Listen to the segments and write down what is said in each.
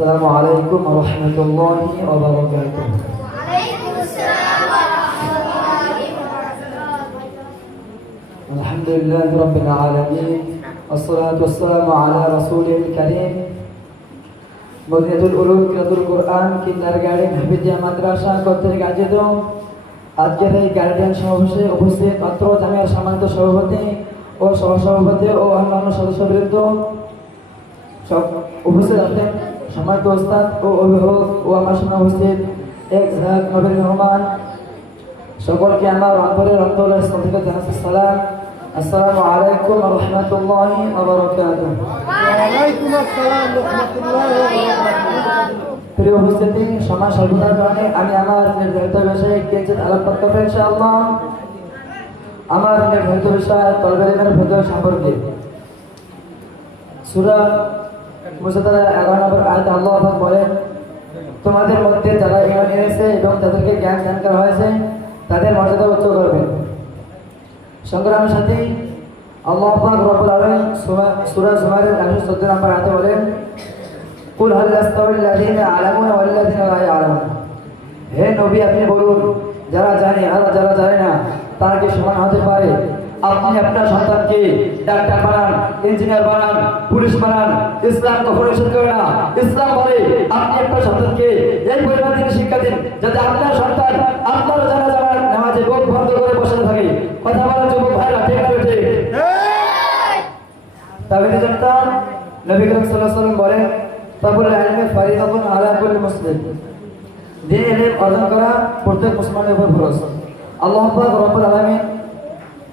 السلام عليكم ورحمة الله وبركاته. وعليكم السلام ورحمة الله وبركاته. الحمد لله رب العالمين والصلاة والسلام على رسوله الكريم মদিনাতুল উলুম কিরাতুল কোরআন কিন্ডারগার্টেন হাফিজিয়া মাদ্রাসা কর্তৃক আয়োজিত আজকের এই গার্ডিয়ান সমাবেশে উপস্থিত অত্র জামিয়ার সম্মানিত সভাপতি ও সহসভাপতি ও অন্যান্য সদস্যবৃন্দ সব উপস্থিত আছেন, সম্মানিত ওস্তাদ ও অভিভাবক ও আমার সামনে উপস্থিত এক ঝাঁক নবীর মেহমান সকলকে আমার অন্তরের অন্তরের স্থল থেকে জানাচ্ছি সালাম। আসসালামু আলাইকুম ওয়া রাহমাতুল্লাহি ওয়া বারাকাতুহু। ওয়ালাইকুম আসসালাম ওয়া রাহমাতুল্লাহি ওয়া বারাকাতুহু। প্রিয় উপস্থিতি, সময় স্বল্পতার কারণে আমি আমার নির্ধারিত বিষয়ে কিঞ্চিত আলোকপাত করব ইনশাআল্লাহ। আমার নির্ধারিত বিষয় তলবের ইলমের ফজিলত সম্পর্কে। সূরা মুজাদালা 11 নম্বর আয়াতে আল্লাহ পাক বলেন, তোমাদের মধ্যে যারা ঈমান এনেছে এবং তাদেরকে জ্ঞান দান করা হয়েছে তাদের মর্যাদা উচ্চ করবেন। সংগ্রামের সাথে আল্লাহ পাক রব্বুল আলামিন সূরা জুমারের 114 নম্বর আয়াতে বলেন, কুল হাল ইয়াস্তাউল লাযীনা ইয়ালামুনা ওয়াল লাযীনা লা ইয়ালামুন। হে নবী, আপনি বলুন, যারা জানে আর যারা জানে না তারা কি সমান হতে পারে? আপনি আপনার সন্তানকে ডাক্তার বানান, ইঞ্জিনিয়ার বানান, পুলিশ বানান, ইসলাম কখনো নিষেধ করে না। ইসলাম বলে আপনি আপনার সন্তানকে এই পরিমাণ থেকে শিক্ষা দিন যাতে আপনার সন্তান আপনার জানা জানার নামাজে মুখ বন্ধ করে বসে থাকে। কথা বলার যুবক ভাইরা ঠিক না ঠিক? তাহলে জনতা নবী করিম সাল্লাল্লাহু আলাইহি ওয়াসাল্লাম বলেন, তাবুল ইলমি ফারিদাতুন আলা কুল্লি মুসলিম। দিন ইলম অর্জন করা প্রত্যেক মুসলমানের উপর ফরজ। আল্লাহ পাক রব্বুল আলামিন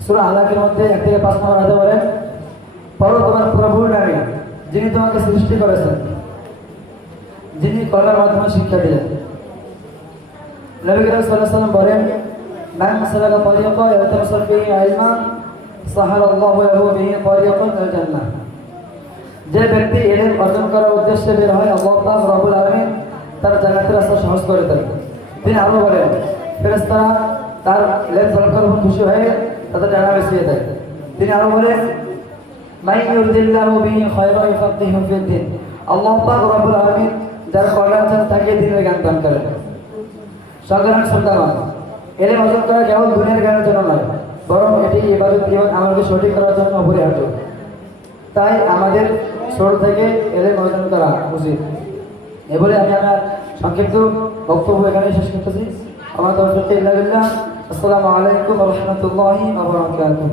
সূরা আলাকের মধ্যে 1 থেকে 5 নম্বর আয়াতে বলেন, পড়ো তোমার প্রভুর নামে যিনি তোমাকে সৃষ্টি করেছেন, যিনি কলার মাধ্যমে শিক্ষা দিলেন। নবী করিম সাল্লাল্লাহু আলাইহি ওয়াসাল্লাম বলেন, মান সালাকা তারিকা ইয়াতাসাল ফিহি ইলমা সাহালাল্লাহু লাহু বিহি তারিকান ইলাল জান্নাহ। যে ব্যক্তি ইলম অর্জন করার উদ্দেশ্যে বের হয়, আল্লাহ পাক রব্বুল আলামিন তার জান্নাতের রাস্তা সহজ করে দেন। তিনি আরো বলেন, ফেরেশতারা তার ইলম ফলো করে খুশি হয়ে তাদের জানা বেশিয়ে দেয়। তিনি আরো বলেন, মাই ইউরিদিল্লাহু বিহি খায়রান ইউফাক্কিহু ফিদ্দিন। আল্লাহ পাক রব্বুল আলামিন যার কল্যাণ চান তাকে দ্বীনের জ্ঞান দান করেন। সাধারণ সন্তান ইলম অর্জন করা কেবল দুনিয়ার জ্ঞানের জন্য নয়, বরং এটি ইবাদত এবং আমলকে সঠিক করার জন্য অপরিহার্য। তাই আমাদের ছোট থেকে ইলম অর্জন করা উচিত। এবারে আমি আমার সংক্ষিপ্ত বক্তব্য এখানে শেষ করতেছি। আমার তৌফিক ইল্লা বিল্লাহ। আসসালামু আলাইকুম ওয়া রাহমাতুল্লাহি ওয়া বারাকাতুহু।